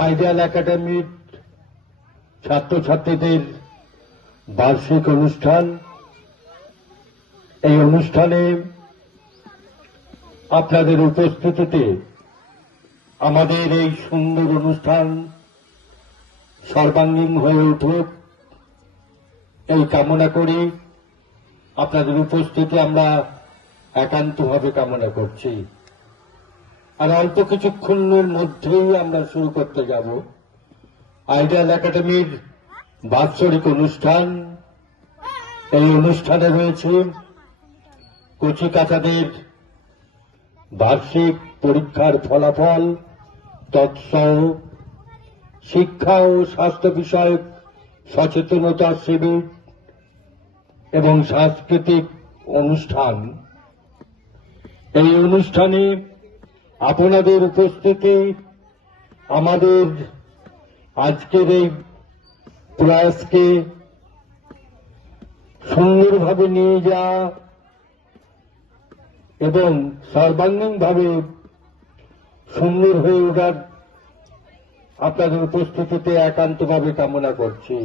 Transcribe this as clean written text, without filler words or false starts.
Ideal একাডেমির ছাত্রছাত্রীদের বার্ষিক অনুষ্ঠান। এই অনুষ্ঠানে আপনাদের উপস্থিতিতে আমাদের এই সুন্দর অনুষ্ঠান সর্বাঙ্গীন হয়ে উঠুক এই কামনা করি। আপনাদের উপস্থিতি আমরা একান্তভাবে কামনা করছি। আর অল্প কিছুক্ষণের মধ্যেই আমরা শুরু করতে যাব আইডিয়াল একাডেমির বাৎসরিক অনুষ্ঠান। এই অনুষ্ঠানে রয়েছে কচিকাঁচাদের বার্ষিক পরীক্ষার ফলাফল, তৎসহ শিক্ষা ও স্বাস্থ্য বিষয়ক সচেতনতা শিবির এবং সাংস্কৃতিক অনুষ্ঠান। এই অনুষ্ঠানে আপনাদের উপস্থিতি আমাদের আজকের এই প্রয়াসকে সুন্দরভাবে নিয়ে যাওয়া এবং সর্বাঙ্গীনভাবে সুন্দর হয়ে ওঠার আপনাদের উপস্থিতিতে একান্তভাবে কামনা করছি।